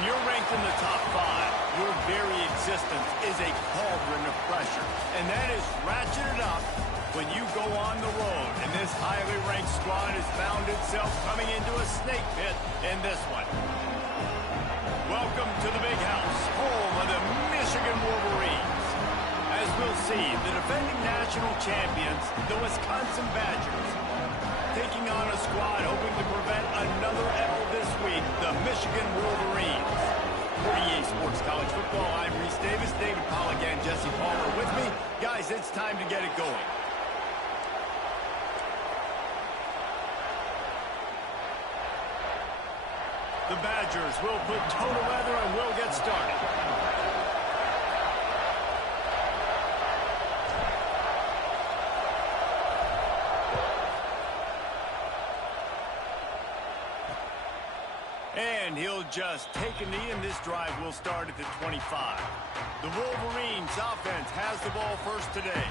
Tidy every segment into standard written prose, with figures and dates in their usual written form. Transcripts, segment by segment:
When you're ranked in the top 5, your very existence is a cauldron of pressure. And that is ratcheted up when you go on the road. And this highly ranked squad has found itself coming into a snake pit in this one. Welcome to the big house, home of the Michigan Wolverines. As we'll see, the defending national champions, the Wisconsin Badgers, taking on a squad hoping to prevent another L this week, the Michigan Wolverines. For EA Sports College Football, I'm Reese Davis, David Pollack, and Jesse Palmer with me. Guys, it's time to get it going. The Badgers will put toe to leather and we'll get started. And he'll just take a knee, and this drive will start at the 25. The Wolverines offense has the ball first today.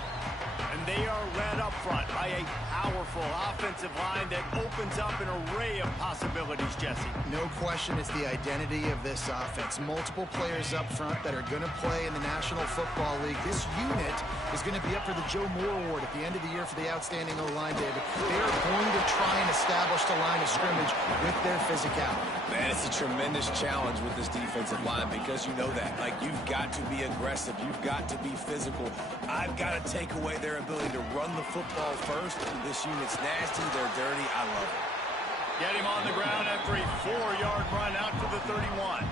And they are led up front by a powerful offensive line that opens up an array of possibilities, Jesse. No question it's the identity of this offense. Multiple players up front that are going to play in the National Football League. This unit is going to be up for the Joe Moore Award at the end of the year for the outstanding O-line, David. They are going to try and establish the line of scrimmage with their physicality. Man, it's a tremendous challenge with this defensive line because you know that. Like, you've got to be aggressive. You've got to be physical. I've got to take away their ability to run the football first. This unit's nasty. They're dirty. I love it. Get him on the ground after a 4-yard run out to the 31.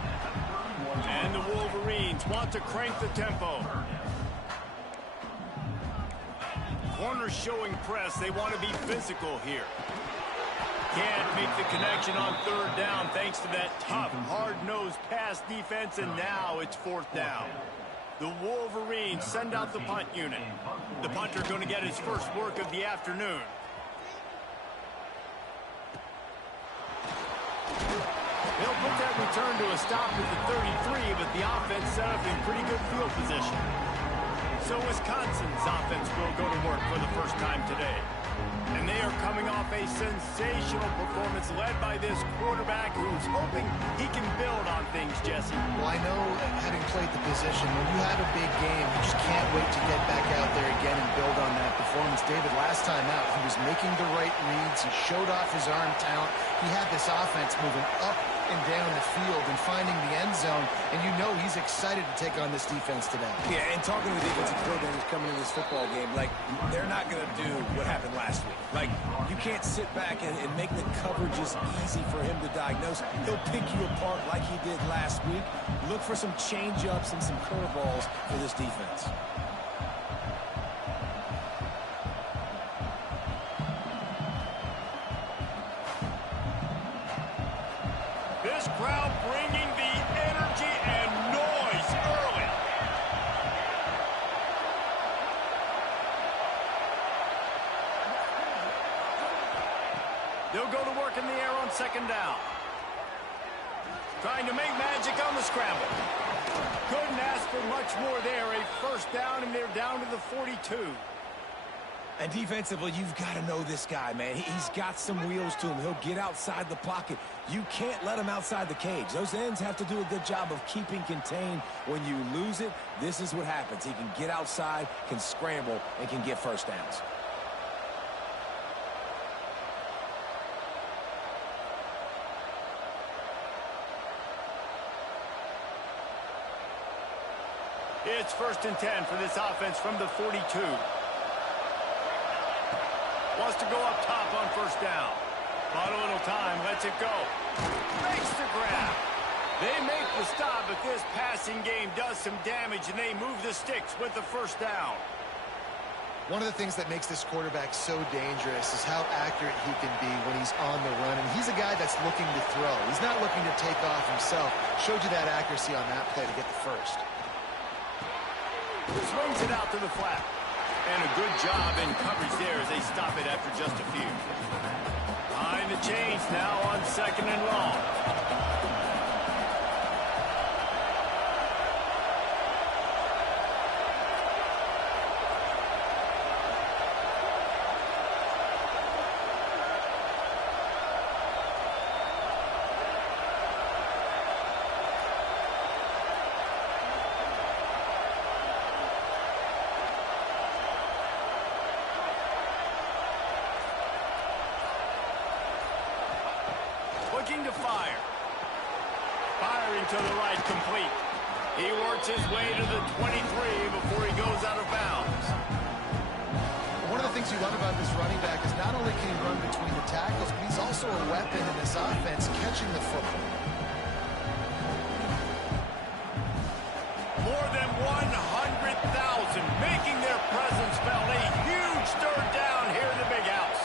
And the Wolverines want to crank the tempo. Corners showing press. They want to be physical here. Can't make the connection on third down thanks to that tough, hard-nosed pass defense, and now it's fourth down. The Wolverines send out the punt unit. The punter going to get his first work of the afternoon. They'll put that return to a stop at the 33, but the offense set up in pretty good field position. So Wisconsin's offense will go to work for the first time today. And they are coming off a sensational performance led by this quarterback who's hoping he can build on things, Jesse. Well, I know, having played the position, when you have a big game, you just can't wait to get back out there again and build on that performance. David, last time out, he was making the right reads. He showed off his arm talent. He had this offense moving up and down the field and finding the end zone, and you know he's excited to take on this defense today. Yeah, and talking to the defensive coordinators coming into this football game, like, they're not going to do what happened last week. Like, you can't sit back and make the coverages easy for him to diagnose. He'll pick you apart like he did last week. Look for some change-ups and some curveballs for this defense. This crowd bringing the energy and noise early. They'll go to work in the air on second down. Trying to make magic on the scramble. Couldn't ask for much more there. A first down, and they're down to the 42. And defensively, you've got to know this guy, man. He's got some wheels to him. He'll get outside the pocket. You can't let him outside the cage. Those ends have to do a good job of keeping contained. When you lose it, this is what happens. He can get outside, can scramble, and can get first downs. It's 1st and 10 for this offense from the 42. Wants to go up top on first down. Bought a little time, lets it go. Makes the grab. They make the stop, but this passing game does some damage, and they move the sticks with the first down. One of the things that makes this quarterback so dangerous is how accurate he can be when he's on the run. And he's a guy that's looking to throw. He's not looking to take off himself. Showed you that accuracy on that play to get the first. Swings it out to the flat. And a good job in coverage there as they stop it after just a few. Behind the chains now on second and long. to fire. Firing to the right, complete. He works his way to the 23 before he goes out of bounds. One of the things you love about this running back is not only can he run between the tackles, but he's also a weapon in this offense catching the football. More than 100,000 making their presence felt. A huge third down here in the big house.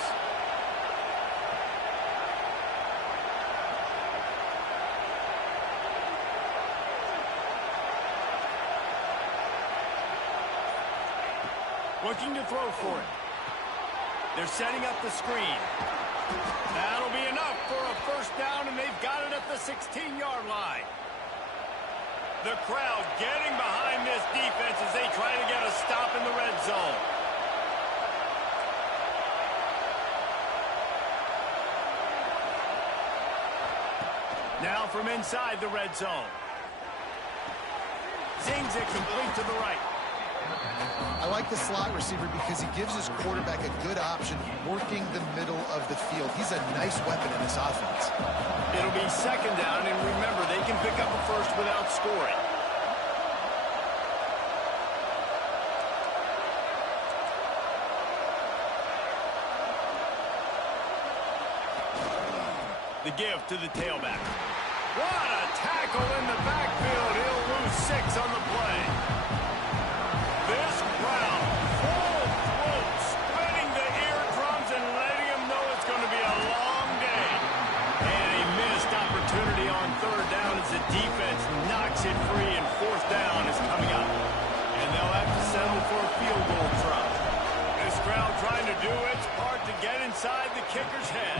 Looking to throw for it. They're setting up the screen. That'll be enough for a first down, and they've got it at the 16-yard line. The crowd getting behind this defense as they try to get a stop in the red zone. Now from inside the red zone. Zings it complete to the right. I like the slot receiver because he gives his quarterback a good option working the middle of the field. He's a nice weapon in this offense. It'll be second down, and remember, they can pick up a first without scoring. The give to the tailback. What a tackle in the backfield. He'll lose 6 on the play. This crowd, full throat, spinning the eardrums and letting them know it's going to be a long day. And a missed opportunity on third down as the defense knocks it free, and fourth down is coming up. And they'll have to settle for a field goal try. This crowd trying to do its part to get inside the kicker's head.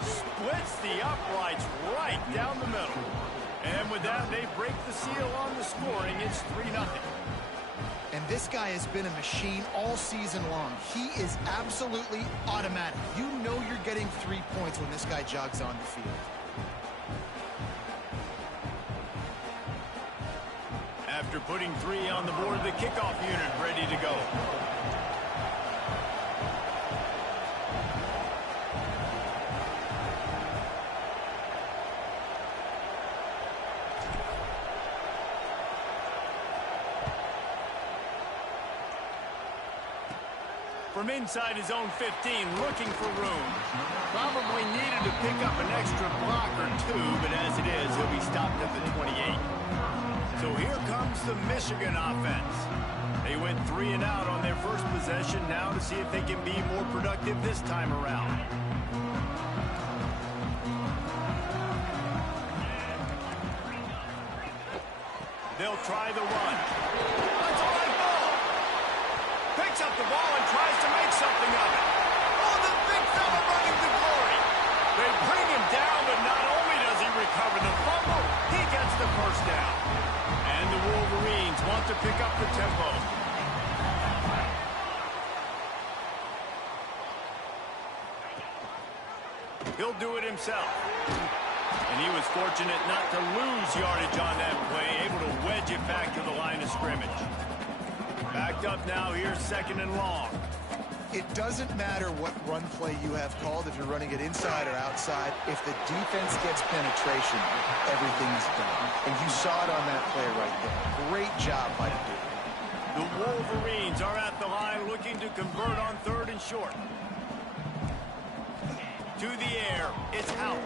Splits the uprights right down the middle. And with that, they break the seal on the scoring. It's 3-0. And this guy has been a machine all season long. He is absolutely automatic. You know you're getting 3 points when this guy jogs on the field. After putting 3 on the board, the kickoff unit ready to go. From inside his own 15, looking for room. Probably needed to pick up an extra block or 2, but as it is, he'll be stopped at the 28. So here comes the Michigan offense. They went 3 and out on their first possession, now to see if they can be more productive this time around. They'll try the run. That's a right ball. Picks up the ball and tries to make something of it. Oh, the big fella running to glory. They bring him down, but not only does he recover the fumble, he gets the first down. And the Wolverines want to pick up the tempo. He'll do it himself. And he was fortunate not to lose yardage on that play, able to wedge it back to the line of scrimmage. Backed up now, here's 2nd and long. It doesn't matter what run play you have called, if you're running it inside or outside. If the defense gets penetration, everything's done. And you saw it on that play right there. Great job by the defense. The Wolverines are at the line looking to convert on 3rd and short. To the air, it's out.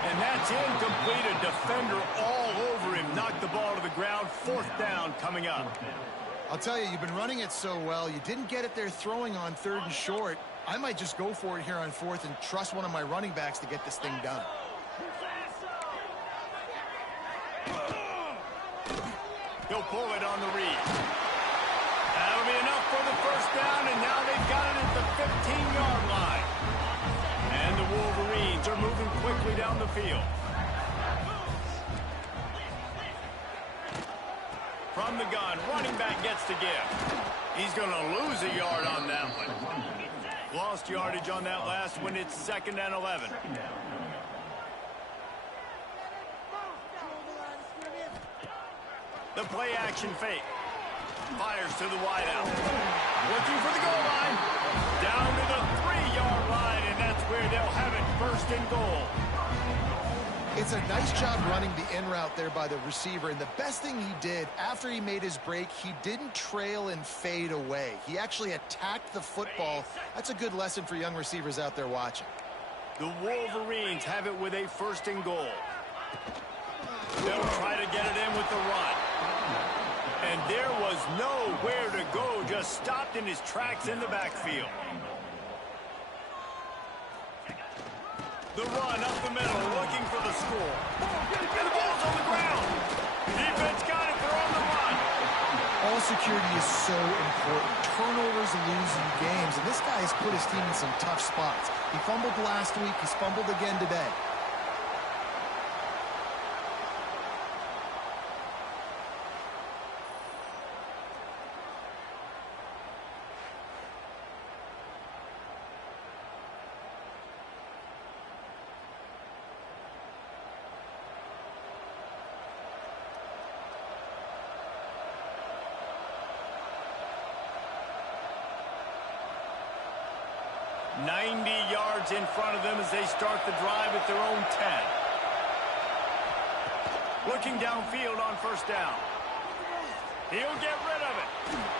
And that's incomplete. A defender all over him. Knocked the ball to the ground. 4th down coming up. I'll tell you, you've been running it so well. You didn't get it there throwing on 3rd and short. I might just go for it here on 4th and trust one of my running backs to get this thing done. He'll pull it on the read. That'll be enough for the first down, and now they've got it at the 15-yard line. And the Wolverines are moving quickly down the field. From the gun, running back gets to give. He's going to lose a yard on that one. Lost yardage on that last one. It's 2nd and 11. The play action fake. Fires to the wideout. Looking for the goal line. Down to the 3-yard line, and that's where they'll have it first and goal. It's a nice job running the in route there by the receiver, and the best thing he did after he made his break, he didn't trail and fade away. He actually attacked the football. That's a good lesson for young receivers out there watching. The Wolverines have it with a first and goal. They'll try to get it in with the run. And there was nowhere to go, just stopped in his tracks in the backfield. The run up the middle, looking for the score. And the ball's on the ground. Defense got it, they're on the run. Ball security is so important. Turnovers lose you games, and this guy has put his team in some tough spots. He fumbled last week, he's fumbled again today. In front of them as they start the drive at their own 10. Looking downfield on first down. He'll get rid of it.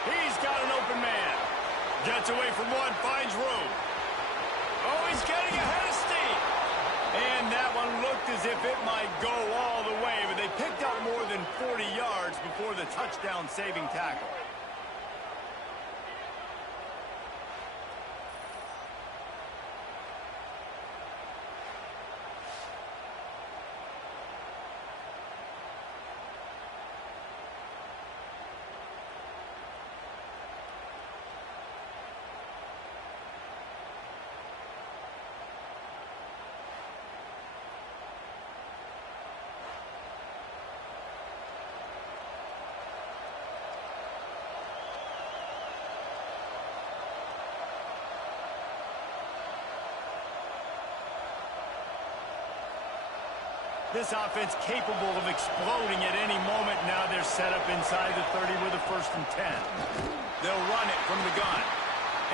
He's got an open man. Gets away from one, finds room. Oh, he's getting ahead of steam. And that one looked as if it might go all the way, but they picked up more than 40 yards before the touchdown-saving tackle. This offense capable of exploding at any moment. Now they're set up inside the 30 with a first and 10. They'll run it from the gun.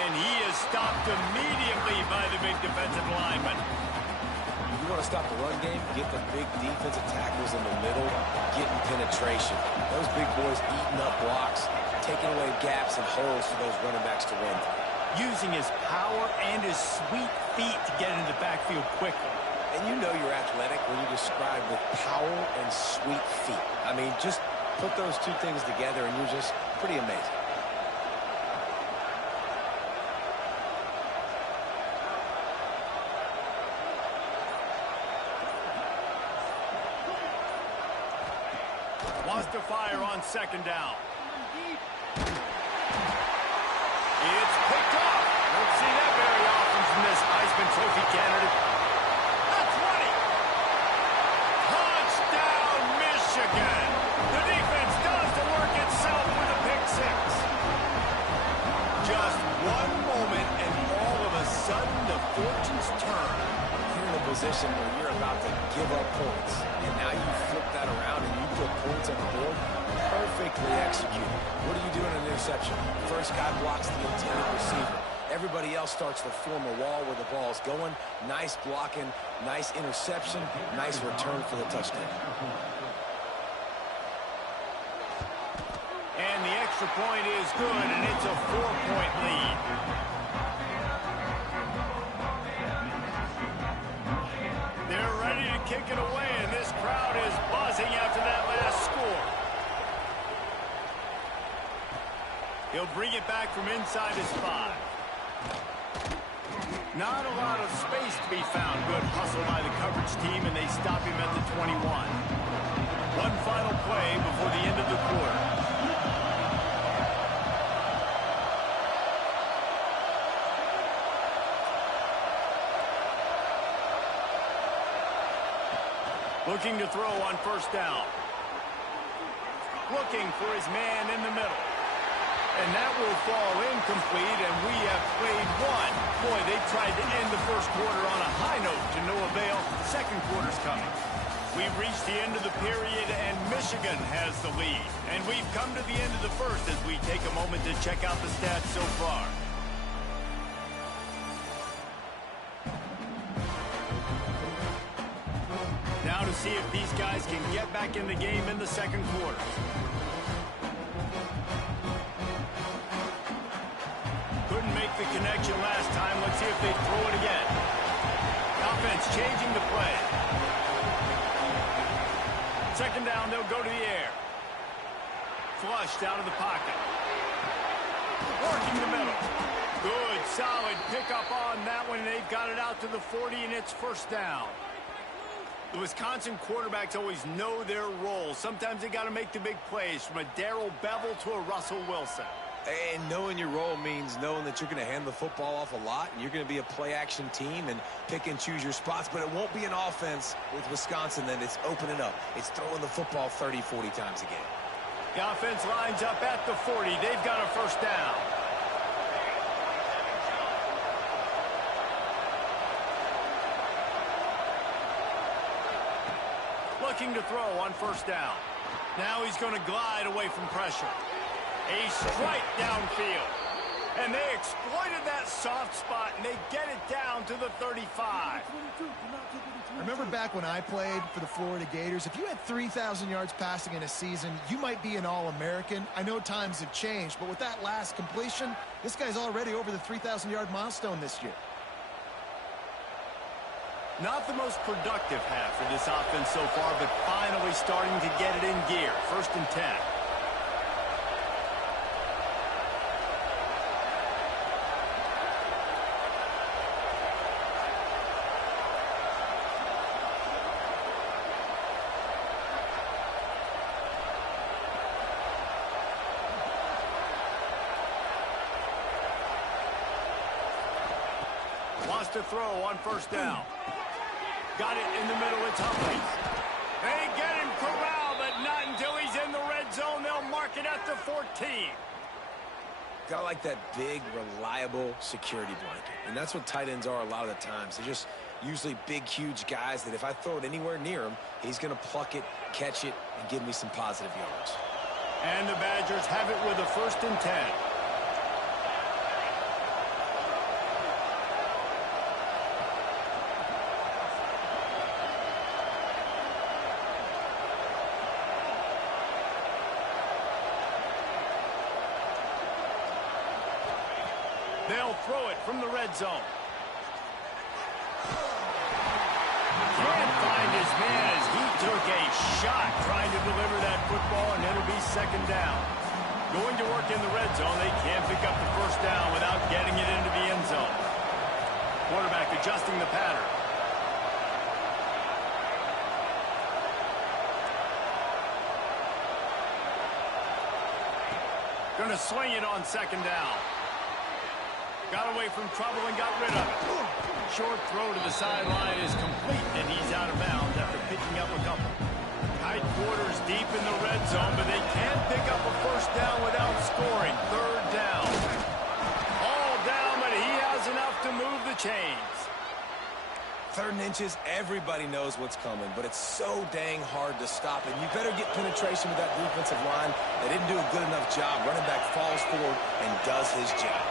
And he is stopped immediately by the big defensive lineman. You want to stop the run game, get the big defensive tackles in the middle, getting penetration. Those big boys eating up blocks, taking away gaps and holes for those running backs to run through. Using his power and his sweet feet to get into the backfield quickly. And you know you're athletic when you describe with power and sweet feet. I mean, just put those two things together and you're just pretty amazing. Wants to fire on second down. It's picked off. Don't see that very often from this Heisman Trophy candidate. The defense does the work itself with a pick six. Just one moment, and all of a sudden, the fortunes turn. You're in a position where you're about to give up points, and now you flip that around and you put points on the board. Perfectly executed. What do you do in an interception? First guy blocks the intended receiver. Everybody else starts to form a wall where the ball is going. Nice blocking, nice interception, nice return for the touchdown. And the extra point is good, and it's a 4-point lead. They're ready to kick it away, and this crowd is buzzing after that last score. He'll bring it back from inside his 5. Not a lot of space to be found. Good hustle by the coverage team, and they stop him at the 21. One final play before the end of the quarter. Looking to throw on first down. Looking for his man in the middle. And that will fall incomplete, and we have played one. Boy, they tried to end the first quarter on a high note to no avail. The second quarter's coming. We've reached the end of the period, and Michigan has the lead. And we've come to the end of the first as we take a moment to check out the stats so far. see if these guys can get back in the game in the second quarter. Couldn't make the connection last time. Let's see if they throw it again. Offense changing the play. Second down, they'll go to the air. Flushed out of the pocket. Working the middle. Good, solid pickup on that one. They've got it out to the 40, and it's first down. The Wisconsin quarterbacks always know their role. Sometimes they got to make the big plays, from a Darrell Bevel to a Russell Wilson. And knowing your role means knowing that you're going to hand the football off a lot, and you're going to be a play-action team and pick and choose your spots. But it won't be an offense with Wisconsin that it's opening up. It's throwing the football 30, 40 times a game. The offense lines up at the 40. They've got a first down. Looking to throw on first down. Now he's going to glide away from pressure. A strike downfield. And they exploited that soft spot, and they get it down to the 35. Remember back when I played for the Florida Gators? If you had 3,000 yards passing in a season, you might be an All-American. I know times have changed, but with that last completion, this guy's already over the 3,000-yard milestone this year. Not the most productive half for this offense so far, but finally starting to get it in gear. First and 10. Wants to throw on first down. Got it in the middle. It's Humphries. They get him corralled, but not until he's in the red zone. They'll mark it at the 14. Got like that big, reliable security blanket. And that's what tight ends are a lot of the times. They're just usually big, huge guys that if I throw it anywhere near him, he's going to pluck it, catch it, and give me some positive yards. And the Badgers have it with a first and 10. They'll throw it from the red zone. Can't find his man as he took a shot trying to deliver that football, and it'll be second down. Going to work in the red zone, they can't pick up the first down without getting it into the end zone. Quarterback adjusting the pattern. Going to swing it on second down. Got away from trouble and got rid of it. Short throw to the sideline is complete, and he's out of bounds after picking up a couple. Tight quarters deep in the red zone, but they can't pick up a first down without scoring. Third down. All down, but he has enough to move the chains. Third and inches, everybody knows what's coming, but it's so dang hard to stop it. You better get penetration with that defensive line. They didn't do a good enough job. Running back falls forward and does his job.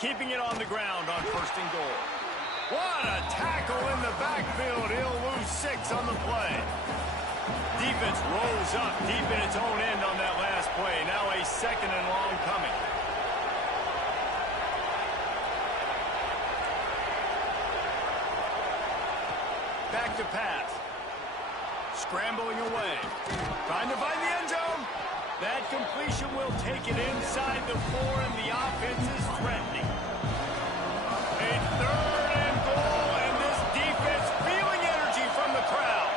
Keeping it on the ground on first and goal. What a tackle in the backfield. He'll lose 6 on the play. Defense rolls up deep in its own end on that last play. Now a second and long coming. Back to pass. Scrambling away. Trying to find the end zone. That completion will take it inside the 4, and the offense is threatening. A third and goal, and this defense feeling energy from the crowd.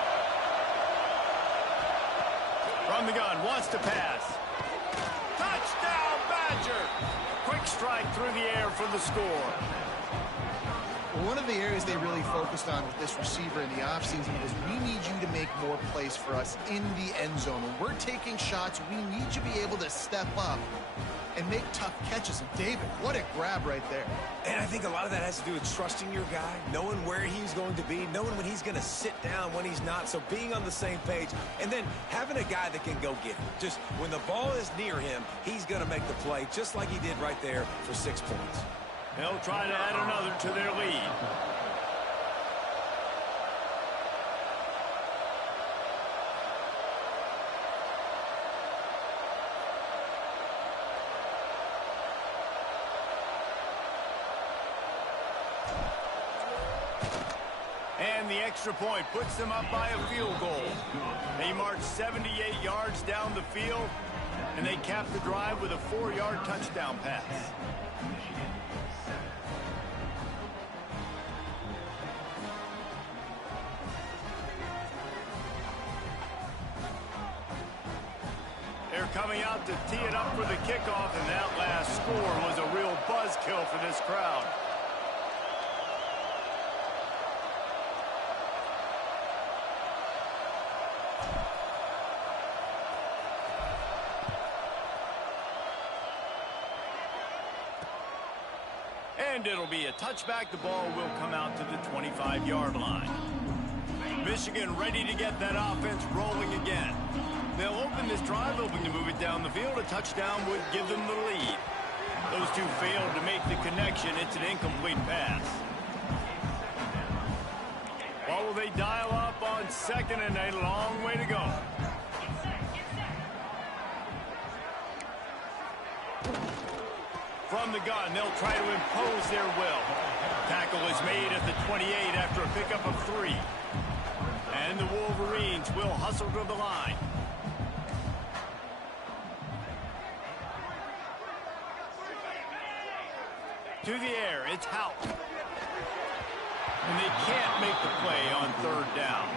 From the gun, wants to pass. Touchdown, Badger! Quick strike through the air for the score. One of the areas they really focused on with this receiver in the offseason was we need you to make more plays for us in the end zone. When we're taking shots, we need you to be able to step up and make tough catches. And David, what a grab right there. And I think a lot of that has to do with trusting your guy, knowing where he's going to be, knowing when he's going to sit down, when he's not. So being on the same page, and then having a guy that can go get it. Just when the ball is near him, he's going to make the play, just like he did right there for 6 points. They'll try to add another to their lead. And the extra point puts them up by a field goal. They march 78 yards down the field, and they cap the drive with a 4-yard touchdown pass. They're coming out to tee it up for the kickoff, and that last score was a real buzzkill for this crowd. And it'll be a touchback. The ball will come out to the 25-yard line. Michigan ready to get that offense rolling again. They'll open this drive, hoping to move it down the field. A touchdown would give them the lead. Those two failed to make the connection. It's an incomplete pass. What will they dial up on second and a long way to go? From the gun, they'll try to impose their will. Tackle is made at the 28 after a pickup of 3. And the Wolverines will hustle to the line. To the air, it's Hout. And they can't make the play on 3rd down.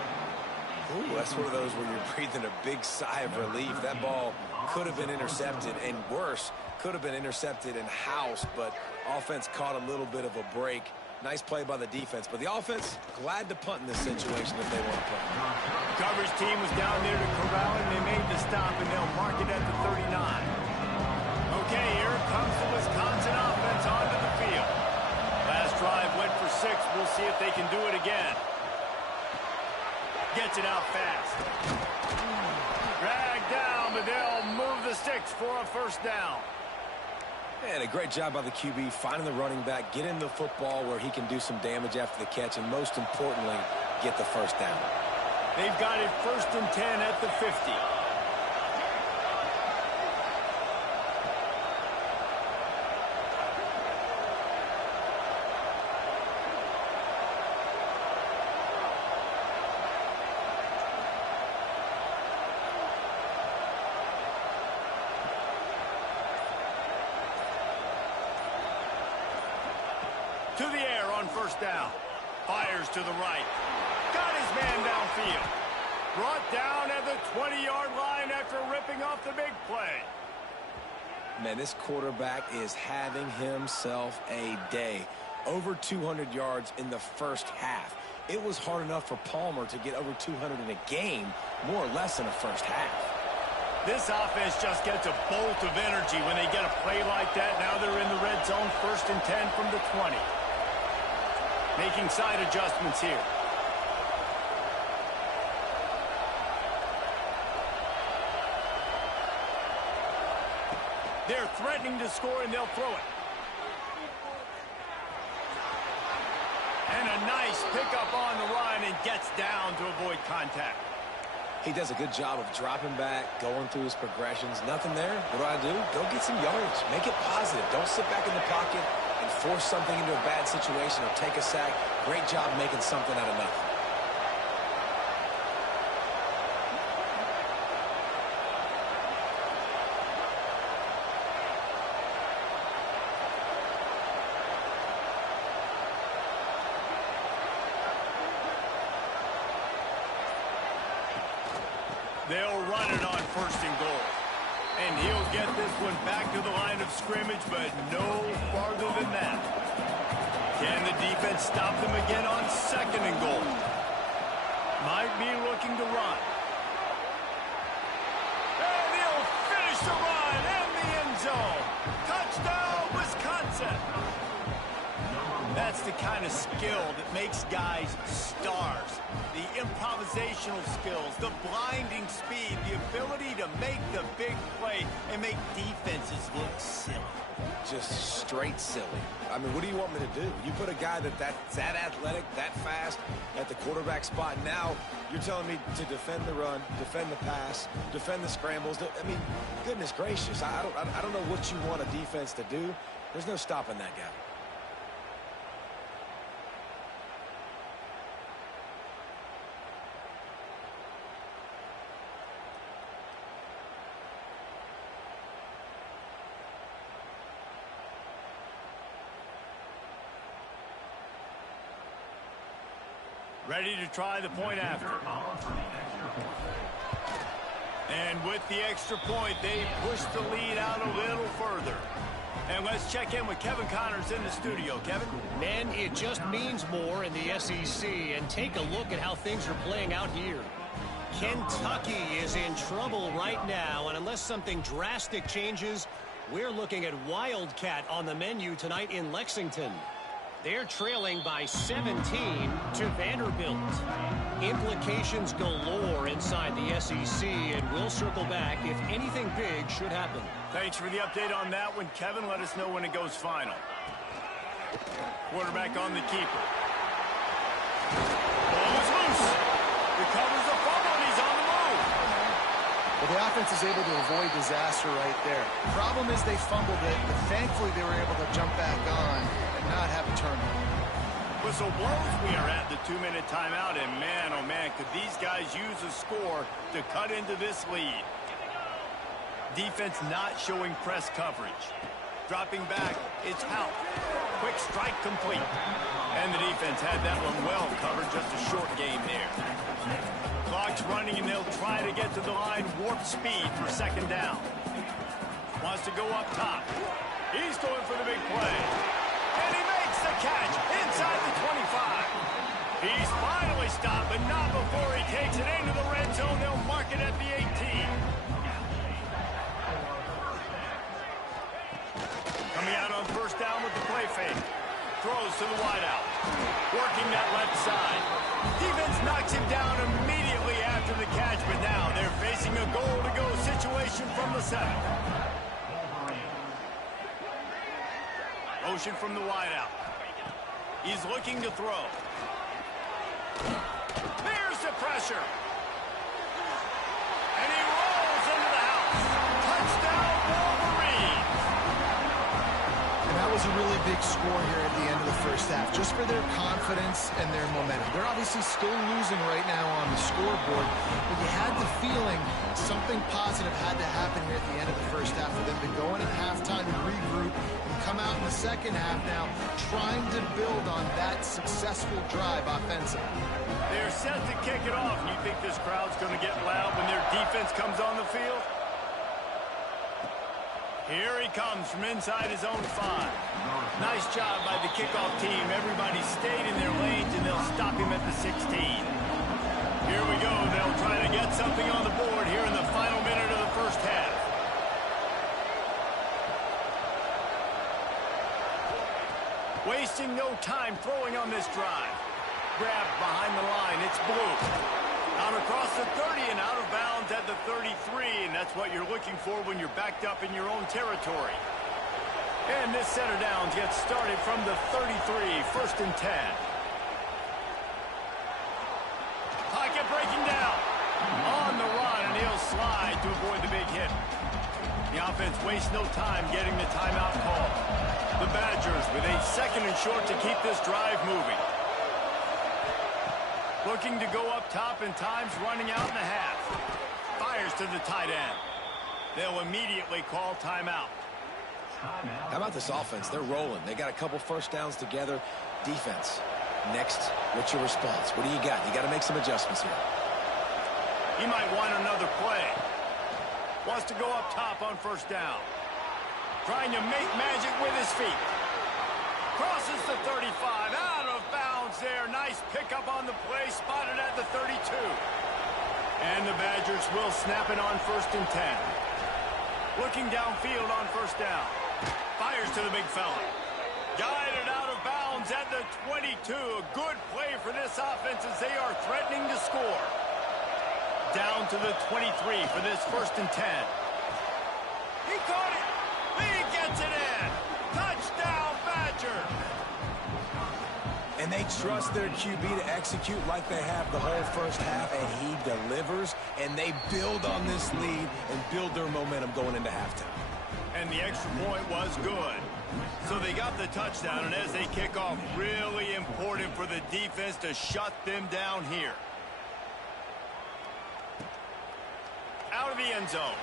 Ooh, that's one of those where you're breathing a big sigh of relief. That ball could have been intercepted, and worse, could have been intercepted and housed, but offense caught a little bit of a break. Nice play by the defense, but the offense glad to punt in this situation if they want to punt. Coverage team was down there to corral him. They made the stop, and they'll mark it at the 39. Okay, here comes the Wisconsin offense onto the field. Last drive went for 6. We'll see if they can do it again. Gets it out fast. Dragged down, but they'll move the sticks for a 1st down. And a great job by the QB finding the running back, getting the football where he can do some damage after the catch, and most importantly, get the 1st down. They've got it 1st and 10 at the 50. To the air on 1st down. Fires to the right. Got his man downfield. Brought down at the 20-yard line after ripping off the big play. Man, this quarterback is having himself a day. Over 200 yards in the 1st half. It was hard enough for Palmer to get over 200 in a game, more or less in a 1st half. This offense just gets a bolt of energy when they get a play like that. Now they're in the red zone, 1st and 10 from the 20. Making side adjustments here. They're threatening to score, and they'll throw it. And a nice pickup on the run, and gets down to avoid contact. He does a good job of dropping back, going through his progressions. Nothing there. What do? Go get some yards. Make it positive. Don't sit back in the pocket and force something into a bad situation or take a sack. Great job making something out of nothing. They'll run it on 1st and goal. And he'll get this one back to the line of scrimmage, but no farther than that. Can the defense stop them again on 2nd and goal? Might be looking to run. And he'll finish the run in the end zone. Touchdown, Wisconsin! That's the kind of skill that makes guys stars. The improvisational skills, the blinding speed, the ability to make the big play and make defenses look silly. Just straight silly. I mean, what do you want me to do? You put a guy that's that athletic, that fast at the quarterback spot. Now you're telling me to defend the run, defend the pass, defend the scrambles. I mean, goodness gracious. I don't know what you want a defense to do. There's no stopping that guy. Ready to try the point after. And with the extra point, they push the lead out a little further. And let's check in with Kevin Connors in the studio. Kevin? Men, it just means more in the SEC. And take a look at how things are playing out here. Kentucky is in trouble right now. And unless something drastic changes, we're looking at Wildcat on the menu tonight in Lexington. They're trailing by 17 to Vanderbilt. Implications galore inside the SEC, and we'll circle back if anything big should happen. Thanks for the update on that one, Kevin. Let us know when it goes final. Quarterback on the keeper. Ball is loose. Recovers the fumble, and he's on the move. Well, the offense is able to avoid disaster right there. The problem is they fumbled it, but thankfully they were able to jump back on and not have a turnover. Whistle blows. We are at the 2-minute timeout, and man, oh man, could these guys use a score to cut into this lead. Defense not showing press coverage. Dropping back, it's out. Quick strike complete. And the defense had that one well covered, just a short game there. Clock's running, and they'll try to get to the line, warp speed for second down. Wants to go up top. He's going for the big play. And he makes the catch inside the 25. He's finally stopped, but not before he takes it into the red zone. They'll mark it at the 18. Coming out on first down with the play fake. Throws to the wideout. Working that left side. Defense knocks him down immediately after the catch, but now they're facing a goal-to-go situation from the 7. Motion from the wideout. He's looking to throw. There's the pressure. And he rolls into the house. Touchdown, Wolverines. And that was a really big score here at the end of the first half, just for their confidence and their momentum. They're obviously still losing right now on the scoreboard, but you had the feeling something positive had to happen here at the end of the first half for them to go in at halftime and regroup and come out in the second half now trying to build on that successful drive offensively. They're set to kick it off. You think this crowd's going to get loud when their defense comes on the field? Here he comes from inside his own 5. Nice job by the kickoff team. Everybody stayed in their lanes, and they'll stop him at the 16. Here we go. They'll try to get something on the board here in the final minute of the first half. Wasting no time throwing on this drive. Grabbed behind the line. It's Blue. Out across the 30 and out of bounds at the 33, and that's what you're looking for when you're backed up in your own territory. And this set of downs gets started from the 33, 1st and 10. Pocket breaking down. On the run, and he'll slide to avoid the big hit. The offense wastes no time getting the timeout call. The Badgers with a 2nd and short to keep this drive moving. Looking to go up top, and time's running out in the half. Fires to the tight end. They'll immediately call timeout. How about this offense? They're rolling. They got a couple first downs together. Defense. Next, what's your response? What do you got? You got to make some adjustments here. He might want another play. Wants to go up top on first down. Trying to make magic with his feet. Crosses the 35. Out of bounds there. Nice pickup on the play. Spotted at the 32. And the Badgers will snap it on 1st and 10. Looking downfield on first down. Fires to the big fella. Guided out of bounds at the 22. A good play for this offense as they are threatening to score. Down to the 23 for this 1st and 10. He caught it. He gets it in. Touchdown, Badger. And they trust their QB to execute like they have the whole first half, and he delivers, and they build on this lead and build their momentum going into halftime. And the extra point was good. So they got the touchdown, and as they kick off, really important for the defense to shut them down here. Out of the end zone.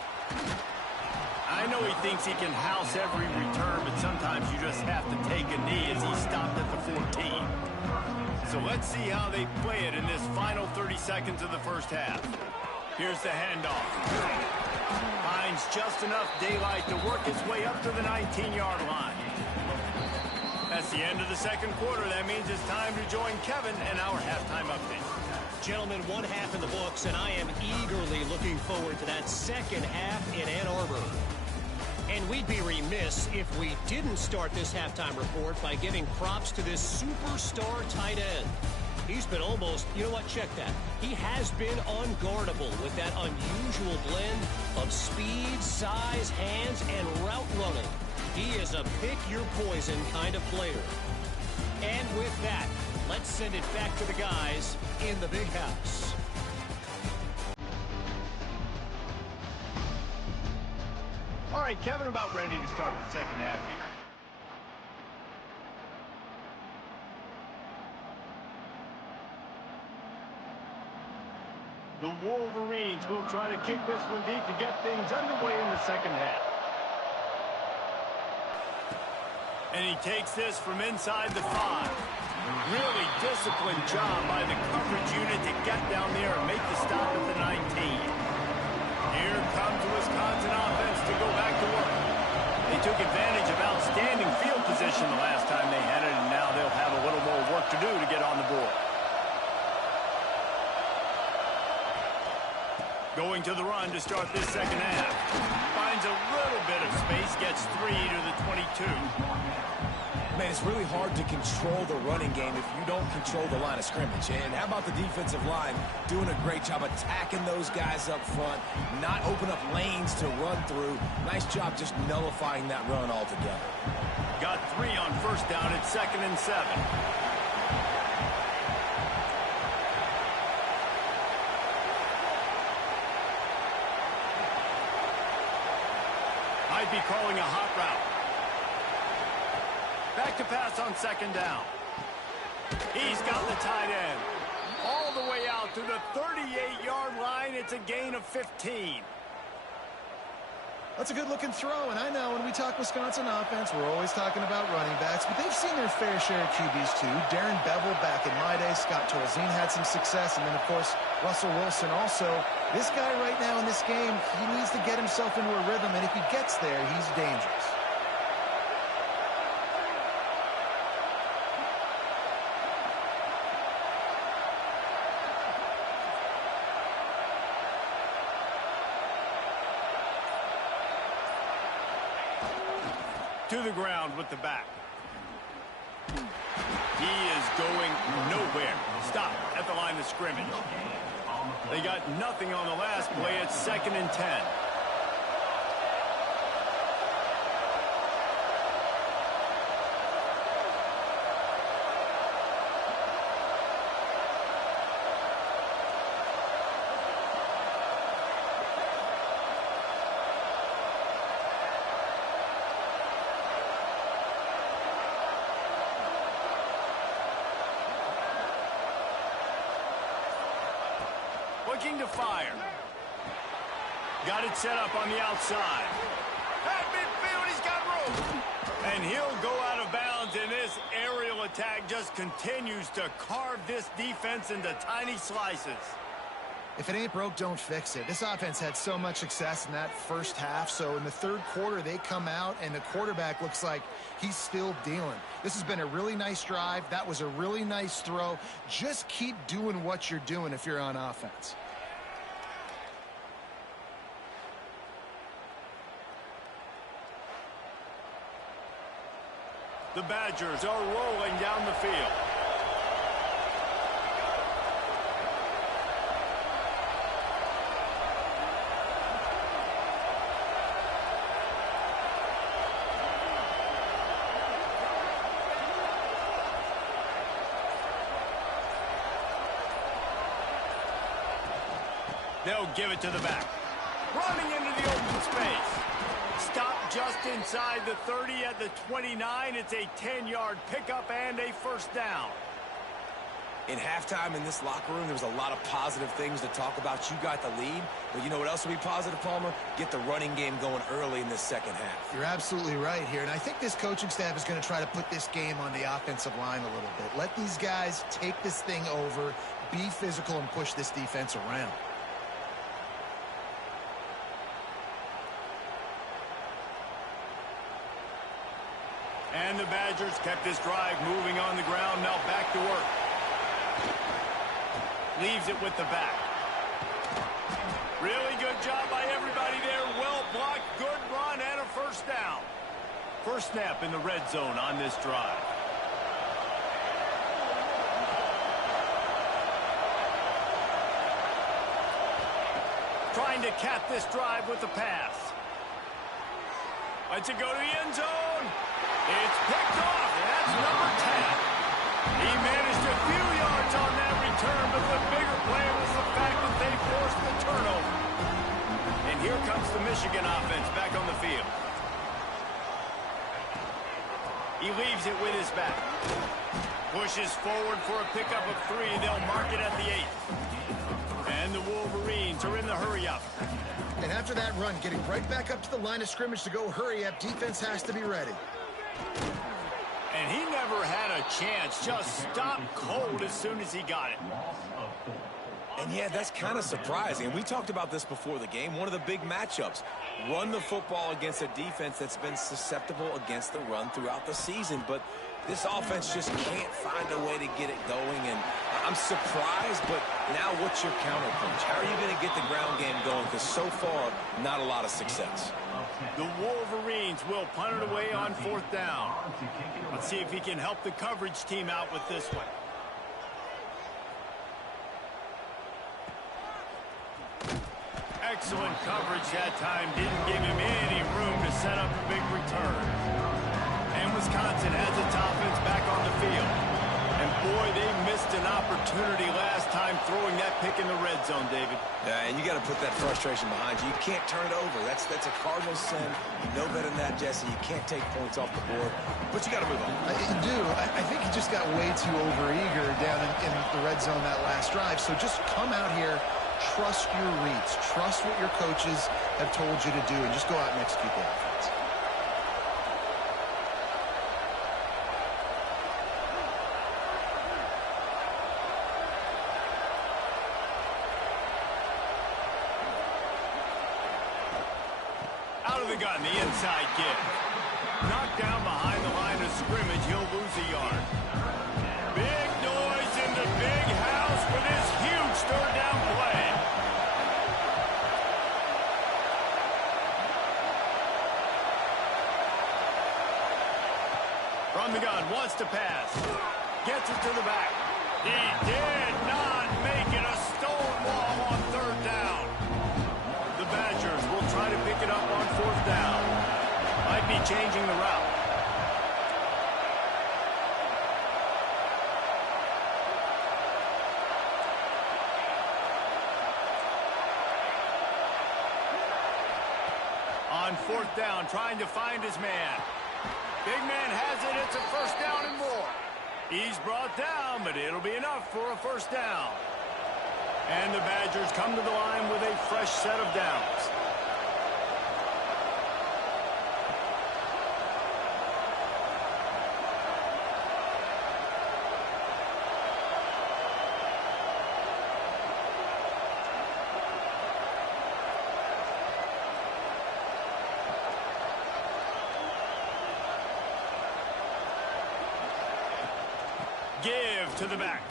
I know he thinks he can house every return, but sometimes you just have to take a knee as he stopped at the 14. So let's see how they play it in this final 30 seconds of the first half. Here's the handoff. Finds just enough daylight to work his way up to the 19-yard line. That's the end of the second quarter. That means it's time to join Kevin and our halftime update. Gentlemen, one half in the books, and I am eagerly looking forward to that second half in Ann Arbor. And we'd be remiss if we didn't start this halftime report by giving props to this superstar tight end. He's been almost, you know what, check that. He has been unguardable with that unusual blend of speed, size, hands, and route running. He is a pick-your-poison kind of player. And with that, let's send it back to the guys in the big house. All right, Kevin, about ready to start the second half here. The Wolverines will try to kick this one deep to get things underway in the second half. And he takes this from inside the 5. Really disciplined job by the coverage unit to get down there and make the stop at the 19. Here comes the Wisconsin offense to go back to work. They took advantage of outstanding field position the last time they had it, and now they'll have a little more work to do to get on the board. Going to the run to start this second half. Finds a little bit of space, gets 3 to the 22. Man, it's really hard to control the running game if you don't control the line of scrimmage. And how about the defensive line doing a great job attacking those guys up front, not open up lanes to run through. Nice job just nullifying that run altogether. Got 3 on first down at 2nd and 7. Might be calling a hot route. Back to pass on 2nd down. He's got the tight end. All the way out to the 38-yard line. It's a gain of 15. That's a good-looking throw, and I know when we talk Wisconsin offense, we're always talking about running backs, but they've seen their fair share of QBs too. Darren Bevel back in my day, Scott Tolzien had some success, and then, of course, Russell Wilson also. This guy right now in this game, he needs to get himself into a rhythm, and if he gets there, he's dangerous. To the ground with the back. He is going nowhere. Stop at the line of scrimmage. They got nothing on the last play. It's 2nd and 10. Looking to fire. Got it set up on the outside. At midfield, he's got room. And he'll go out of bounds, and this aerial attack just continues to carve this defense into tiny slices. If it ain't broke, don't fix it. This offense had so much success in that first half, so in the third quarter, they come out, and the quarterback looks like he's still dealing. This has been a really nice drive. That was a really nice throw. Just keep doing what you're doing if you're on offense. The Badgers are rolling down the field. They'll give it to the back. Running into the open space. Stop just inside the 30 at the 29. It's a 10-yard pickup and a first down. In halftime in this locker room, there was a lot of positive things to talk about. You got the lead, but you know what else will be positive, Palmer? Get the running game going early in this second half. You're absolutely right here, and I think this coaching staff is going to try to put this game on the offensive line a little bit. Let these guys take this thing over, be physical, and push this defense around. And the Badgers kept this drive moving on the ground. Now back to work. Leaves it with the back. Really good job by everybody there. Well blocked, good run, and a first down. First snap in the red zone on this drive. Trying to cap this drive with the pass. Lets it go to the end zone. It's picked off. That's number 10. He managed a few yards on that return, but the bigger play was the fact that they forced the turnover. And here comes the Michigan offense back on the field. He leaves it with his back. Pushes forward for a pickup of 3. They'll mark it at the 8. And the Wolverines are in the hurry-up. And after that run, getting right back up to the line of scrimmage to go hurry-up, defense has to be ready. And he never had a chance. Just stopped cold as soon as he got it. And yeah, that's kind of surprising. And we talked about this before the game. One of the big matchups. Run the football against a defense that's been susceptible against the run throughout the season. But this offense just can't find a way to get it going. And I'm surprised, but now what's your counterpunch? How are you going to get the ground game going? Because so far, not a lot of success. The Wolverines will punt it away on 4th down. Let's see if he can help the coverage team out with this one. Excellent coverage that time. Didn't give him any room to set up a big return. And Wisconsin has its offense back on the field. And boy, they missed an opportunity last time throwing that pick in the red zone, David. Yeah, and you got to put that frustration behind you. You can't turn it over. That's a cardinal sin. You know better than that, Jesse. You can't take points off the board. But you got to move on. You do. I think he just got way too overeager down in the red zone that last drive. So just come out here, trust your reads, trust what your coaches have told you to do, and just go out and execute the offense. Out of the gun, the inside give. Knocked down behind the line of scrimmage, he'll lose a yard. Big noise in the big house for this huge third down play. From the gun, wants to pass. Gets it to the back. He did not make it a stone wall on 3rd down. The Badgers will try to pick it up on 4th down. Might be changing the route. On 4th down, trying to find his man. Big man has it. It's a first down and more. He's brought down, but it'll be enough for a first down. And the Badgers come to the line with a fresh set of downs. Give to the back.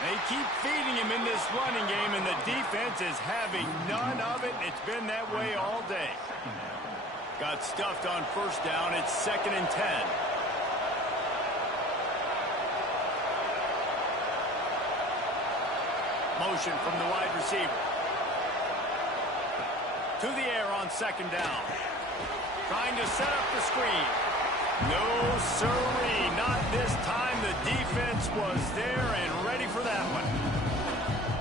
They keep feeding him in this running game, and the defense is having none of it. It's been that way all day. Got stuffed on 1st down. It's 2nd and 10. Motion from the wide receiver. To the air on second down. Trying to set up the screen. No, sirree. Not this time. The defense was there and ready for that one.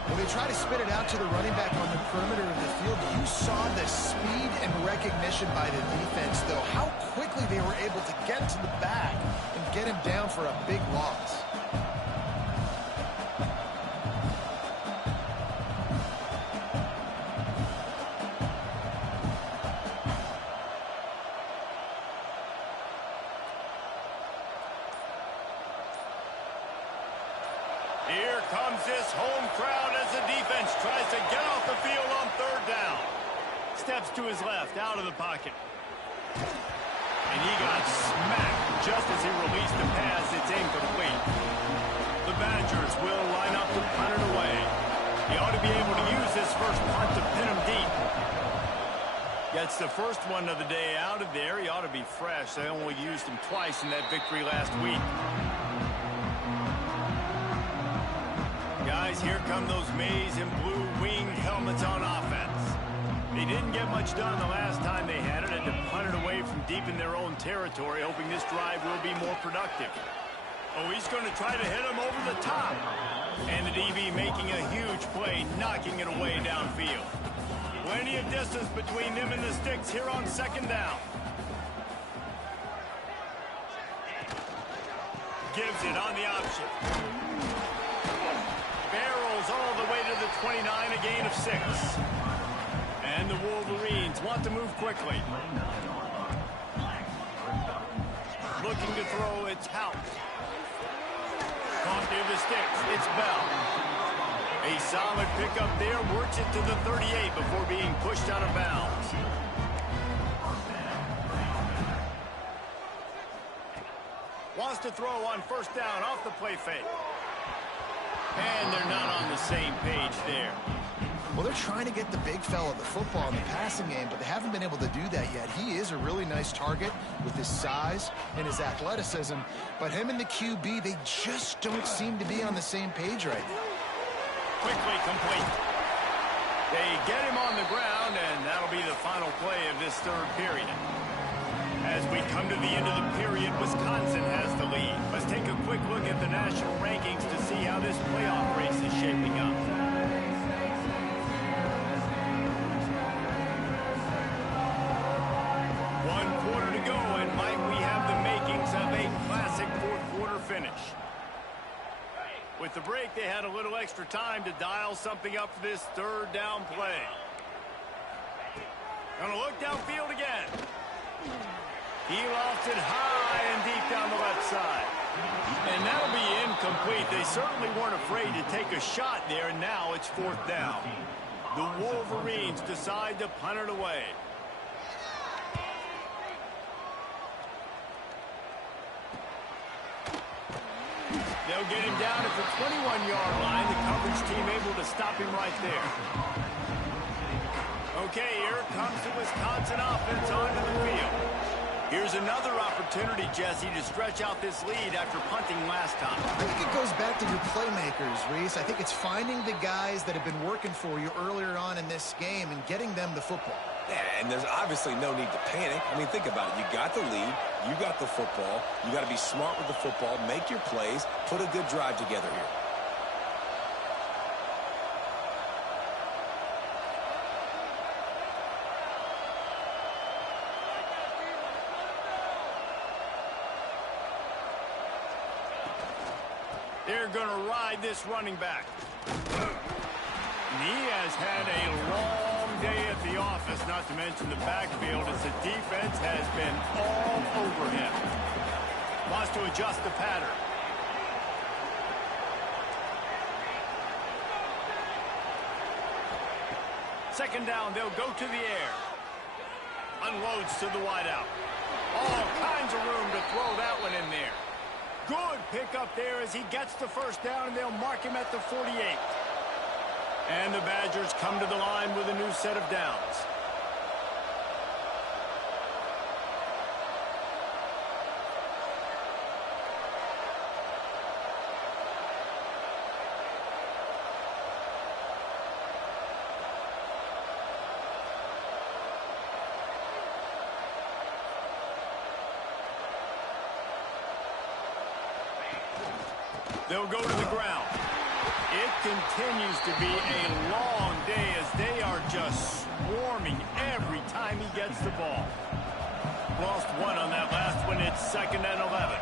When they try to spit it out to the running back on the perimeter of the field, you saw the speed and recognition by the defense, though. How quickly they were able to get to the back and get him down for a big loss. Here comes this home crowd as the defense tries to get off the field on third down. Steps to his left, out of the pocket. And he got smacked just as he released the pass. It's incomplete. The Badgers will line up to punt it away. He ought to be able to use this first punt to pin him deep. Gets the first one of the day out of there. He ought to be fresh. They only used him twice in that victory last week. Guys, here come those maize and blue winged helmets on offense. They didn't get much done the last time they had it, and to punt it away from deep in their own territory, hoping this drive will be more productive. Oh, he's going to try to hit him over the top. And the DB making a huge play, knocking it away downfield. Plenty of distance between them and the sticks here on second down. Gives it on the option. Barrels all the way to the 29, a gain of 6. And the Wolverines want to move quickly. Looking to throw, it's House. Caught near the sticks, it's Bell. A solid pickup there, works it to the 38 before being pushed out of bounds. Wants to throw on first down off the play fake. And they're not on the same page there. Well, they're trying to get the big fella the football in the passing game, but they haven't been able to do that yet. He is a really nice target with his size and his athleticism, but him and the QB, they just don't seem to be on the same page right now. Quickly complete. They get him on the ground, and that'll be the final play of this third period. As we come to the end of the period, Wisconsin has the lead. Let's take a quick look at the national rankings to see how this playoff race is shaping up. One quarter to go, and Mike, we have the makings of a classic fourth quarter finish. With the break, they had a little extra time to dial something up for this third down play. Gonna look downfield again. He lofts it high and deep down the left side. And that'll be incomplete. They certainly weren't afraid to take a shot there, and now it's fourth down. The Wolverines decide to punt it away. They'll get him down at the 21-yard line. The coverage team able to stop him right there. Okay, here comes the Wisconsin offense onto the field. Here's another opportunity, Jesse, to stretch out this lead after punting last time. I think it goes back to your playmakers, Reese. I think it's finding the guys that have been working for you earlier on in this game and getting them the football. Yeah, and there's obviously no need to panic. I mean, think about it. You got the lead. You got the football. You got to be smart with the football. Make your plays. Put a good drive together here. They're going to ride this running back. And he has had a long day at the office, not to mention the backfield, as the defense has been all over him. Wants to adjust the pattern. Second down, they'll go to the air. Unloads to the wideout. All kinds of room to throw that one in there. Good pickup there as he gets the first down, and they'll mark him at the 48. And the Badgers come to the line with a new set of downs. They'll go to the ground. It continues to be a long day as they are just swarming every time he gets the ball. Lost one on that last one. It's 2nd and 11.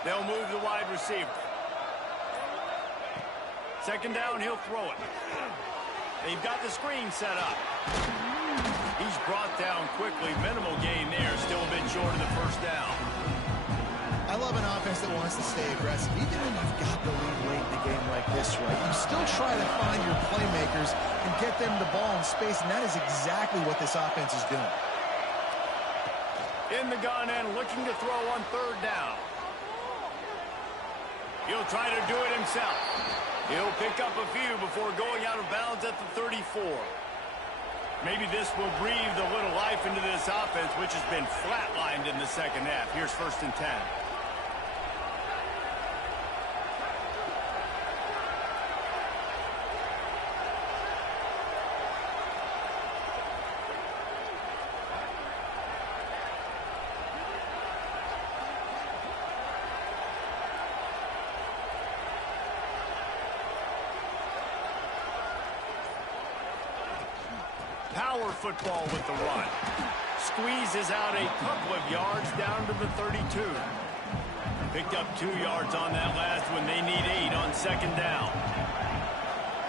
They'll move the wide receiver. 2nd down, he'll throw it. They've got the screen set up. He's brought down quickly. Minimal gain there. Still a bit short of the 1st down. I love an offense that wants to stay aggressive. Even when you've got the lead late in the game like this, right? You still try to find your playmakers and get them the ball in space, and that is exactly what this offense is doing. In the gun and looking to throw on 3rd down. He'll try to do it himself. He'll pick up a few before going out of bounds at the 34. Maybe this will breathe a little life into this offense, which has been flatlined in the 2nd half. Here's 1st and 10. Power football with the run. Squeezes out a couple of yards down to the 32. Picked up 2 yards on that last one. They need 8 on 2nd down.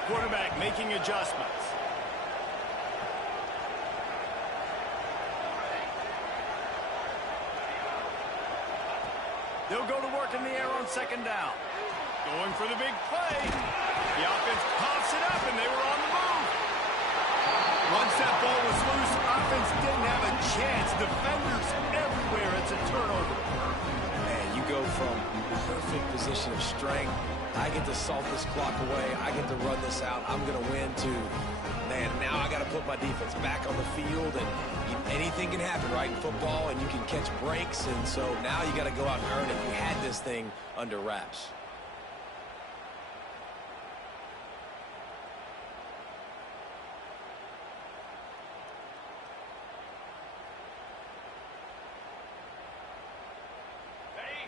Quarterback making adjustments. They'll go to work in the air on 2nd down. Going for the big play. The offense pops it up, and they were on the move. Once that ball was loose, offense didn't have a chance. Defenders everywhere. It's a turnover. Man, you go from perfect position of strength. I get to salt this clock away. I get to run this out. I'm going to win to, man, now I got to put my defense back on the field. And anything can happen, right, in football, and you can catch breaks. And so now you got to go out and earn it. You had this thing under wraps.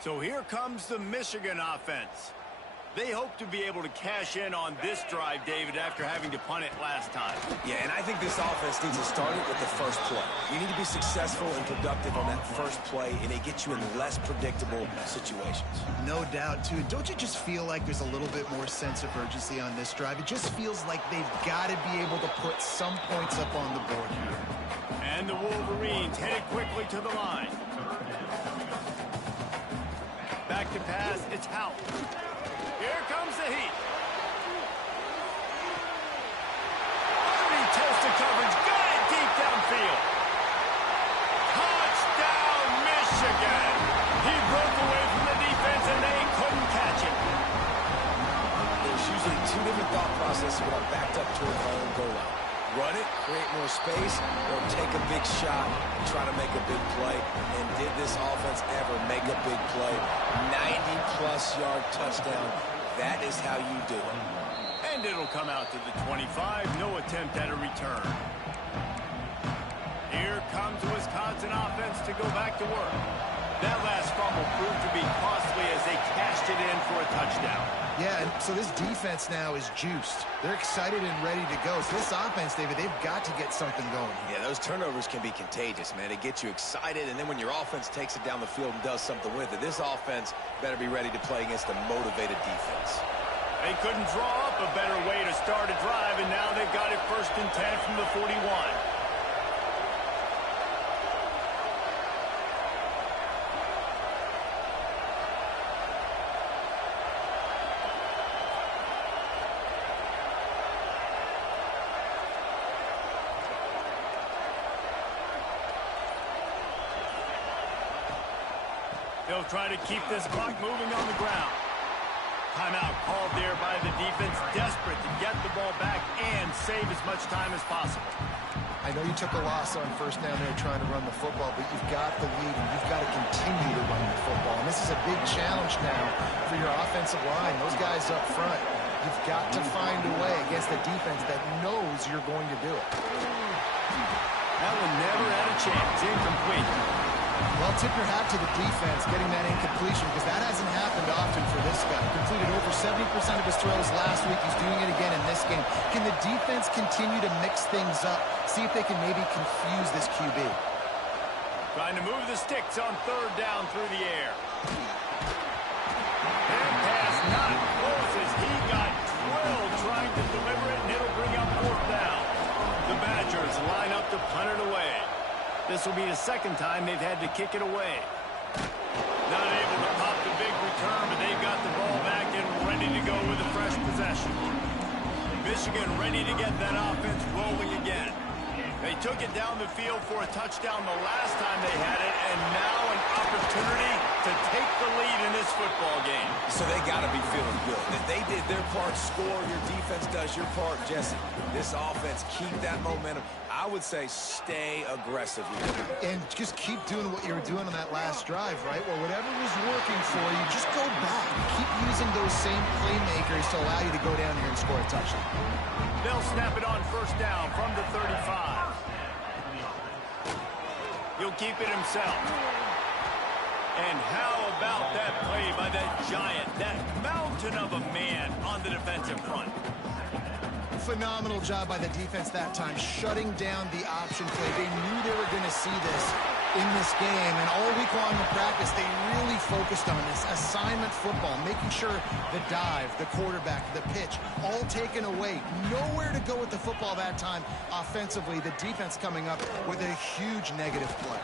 So here comes the Michigan offense. They hope to be able to cash in on this drive, David, after having to punt it last time. Yeah, and I think this offense needs to start it with the first play. You need to be successful and productive on that first play, and it gets you in less predictable situations. No doubt, too. Don't you just feel like there's a little bit more sense of urgency on this drive? It just feels like they've got to be able to put some points up on the board here. And the Wolverines headed quickly to the line. Back to pass, it's Hout. Here comes the heat. Underneath toasted coverage, got it deep downfield. Touchdown, Michigan. He broke away from the defense and they couldn't catch it. There's usually 2 different thought processes when I'm backed up toward my own goal line. Run it, create more space, or take a big shot and try to make a big play. And did this offense ever make a big play? 90-plus yard touchdown. That is how you do it. And it'll come out to the 25. No attempt at a return. Here comes the Wisconsin offense to go back to work. That last fumble proved to be costly as they cashed it in for a touchdown. Yeah, and so this defense now is juiced. They're excited and ready to go. So this offense, David, they've got to get something going. Yeah, those turnovers can be contagious, man. It gets you excited, and then when your offense takes it down the field and does something with it, this offense better be ready to play against a motivated defense. They couldn't draw up a better way to start a drive, and now they've got it 1st and 10 from the 41. They'll try to keep this clock moving on the ground. Timeout called there by the defense, desperate to get the ball back and save as much time as possible. I know you took a loss on first down there trying to run the football, but you've got the lead, and you've got to continue to run the football. And this is a big challenge now for your offensive line. Those guys up front, you've got to find a way against a defense that knows you're going to do it. That one never had a chance. Incomplete. Well, tip your hat to the defense getting that incompletion, because that hasn't happened often for this guy. Completed over 70% of his throws last week. He's doing it again in this game. Can the defense continue to mix things up? See if they can maybe confuse this QB. Trying to move the sticks on third down through the air. And pass not close as he got drilled trying to deliver it, and it'll bring up fourth down. The Badgers line up to punt it away. This will be the second time they've had to kick it away. Not able to pop the big return, but they've got the ball back and ready to go with a fresh possession. Michigan ready to get that offense rolling again. They took it down the field for a touchdown the last time they had it, and now an opportunity to take the lead in this football game. So they got to be feeling good. If they did their part, score, your defense does your part, Jesse. This offense, keep that momentum. I would say stay aggressive here. And just keep doing what you were doing on that last drive, right? Well, whatever was working for you, just go back. Keep using those same playmakers to allow you to go down here and score a touchdown. They'll snap it on first down from the 35. He'll keep it himself. And how about that play by that giant, that mountain of a man on the defensive front? Phenomenal job by the defense that time, shutting down the option play. They knew they were going to see this in this game, and all week long in practice, they really focused on this assignment football, making sure the dive, the quarterback, the pitch, all taken away. Nowhere to go with the football that time offensively. The defense coming up with a huge negative play.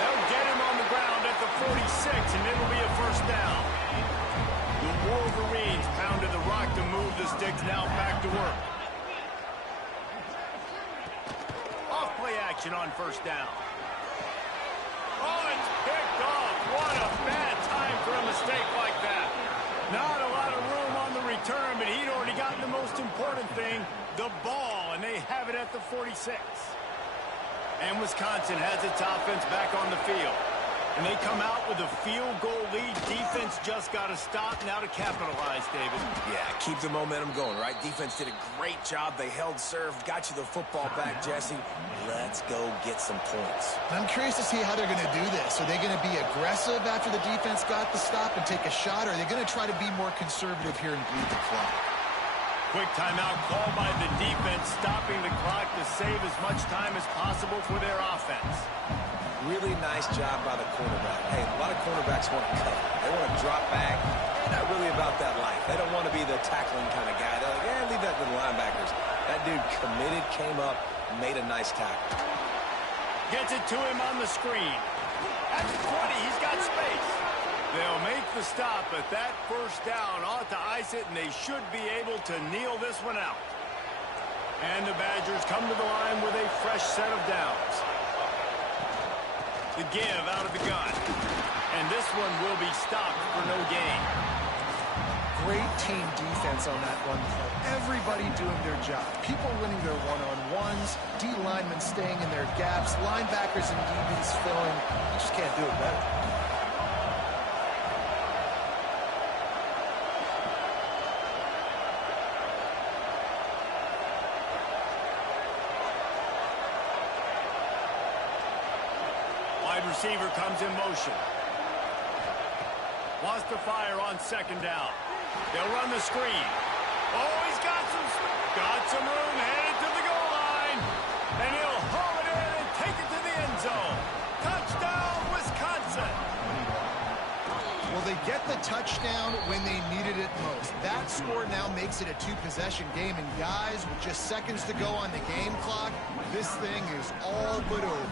They'll get him on the ground at the 46, and it'll be a first down. The Wolverines pounded the rock to move the sticks, now back to work. Off play action on first down. Oh, it's picked off. What a bad time for a mistake like that. Not a lot of room on the return, but he'd already gotten the most important thing, the ball, and they have it at the 46. And Wisconsin has its offense back on the field. And they come out with a field goal lead. Defense just got to stop now to capitalize, David. Yeah, keep the momentum going, right? Defense did a great job. They held serve, got you the football back, Jesse. Let's go get some points. I'm curious to see how they're going to do this. Are they going to be aggressive after the defense got the stop and take a shot, or are they going to try to be more conservative here and bleed the clock? Quick timeout called by the defense, stopping the clock to save as much time as possible for their offense. Really nice job by the cornerback. Hey, a lot of cornerbacks want to cut. They want to drop back. They're not really about that life. They don't want to be the tackling kind of guy. They're like, yeah, leave that to the linebackers. That dude committed, came up, made a nice tackle. Gets it to him on the screen. At the 20, he's got space. They'll make the stop, but that first down ought to ice it, and they should be able to kneel this one out. And the Badgers come to the line with a fresh set of downs. The give out of the gun. And this one will be stopped for no gain. Great team defense on that run play. Everybody doing their job. People winning their one-on-ones, D linemen staying in their gaps, linebackers and DBs filling. You just can't do it better. Receiver comes in motion. Wants to fire on second down. They'll run the screen. Oh, he's got some room headed to the goal line. And he'll haul it in and take it to the end zone. Touchdown, Wisconsin. Well, they get the touchdown when they needed it most. That score now makes it a two-possession game. And guys, with just seconds to go on the game clock, this thing is all but over.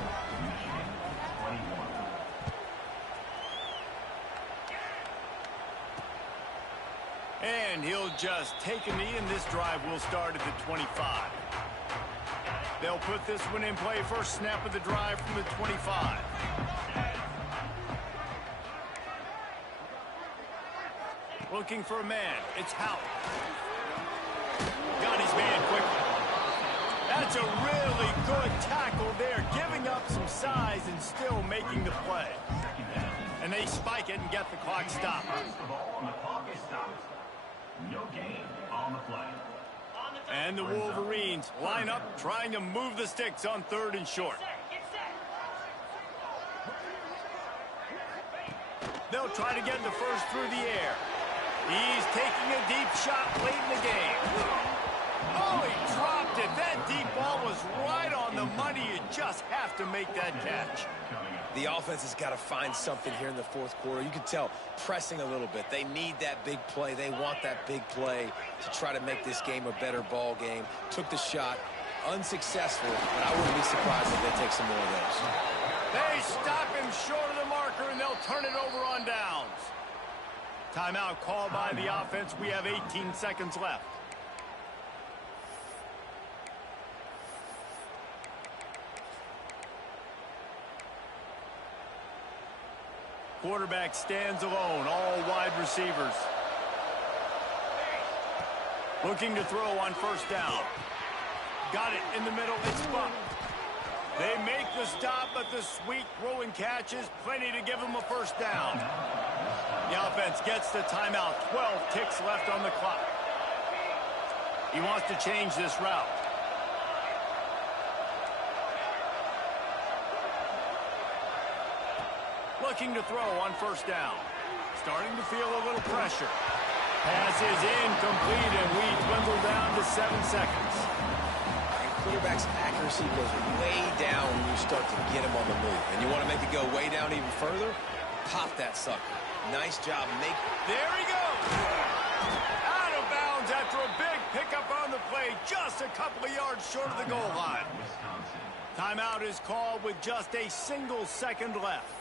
And he'll just take a knee, and this drive will start at the 25. They'll put this one in play. First snap of the drive from the 25. Looking for a man. It's Howell. Got his man quickly. That's a really good tackle there, giving up some size and still making the play. And they spike it and get the clock stopped. No gain on the play. And the Wolverines line up, trying to move the sticks on 3rd and short. They'll try to get the first through the air. He's taking a deep shot late in the game. Oh, he dropped it. That deep ball was right on the money. You just have to make that catch. The offense has got to find something here in the 4th quarter. You can tell pressing a little bit. They need that big play. They want that big play to try to make this game a better ball game. Took the shot, unsuccessful, but I wouldn't be surprised if they take some more of those. They stop him short of the marker, and they'll turn it over on downs. Timeout called by the offense. We have 18 seconds left. Quarterback stands alone, all wide receivers. Looking to throw on 1st down. Got it in the middle, it's Buck. They make the stop, but the sweet throw and catch is plenty to give them a 1st down. The offense gets the timeout, 12 ticks left on the clock. He wants to change this route. Looking to throw on 1st down. Starting to feel a little pressure. Pass is incomplete, and we dwindle down to 7 seconds. And quarterback's accuracy goes way down when you start to get him on the move. And you want to make it go way down even further? Pop that sucker. Nice job. There he goes. Out of bounds after a big pickup on the play, just a couple of yards short of the goal line. Timeout is called with just a single second left.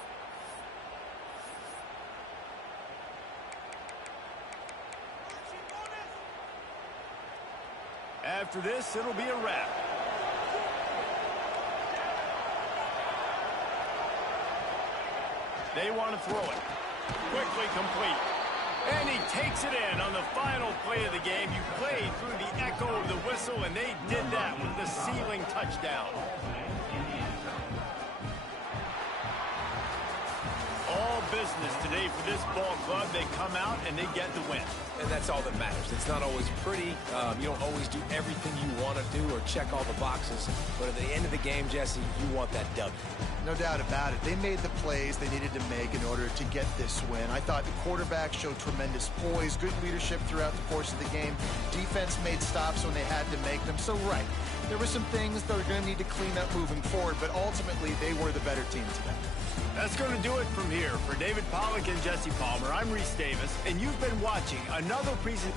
After this, it'll be a wrap. They want to throw it. Quickly complete. And he takes it in on the final play of the game. You played through the echo of the whistle, and they did that with the sealing touchdown. All business today for this ball club. They come out and they get the win. And that's all that matters. It's not always pretty. You don't always do everything you want to do or check all the boxes. But at the end of the game, Jesse, you want that W. No doubt about it. They made the plays they needed to make in order to get this win. I thought the quarterback showed tremendous poise, good leadership throughout the course of the game. Defense made stops when they had to make them. So, right, there were some things that are going to need to clean up moving forward, but ultimately they were the better team today. That's going to do it from here. For David Pollack and Jesse Palmer, I'm Reese Davis, and you've been watching another presentation.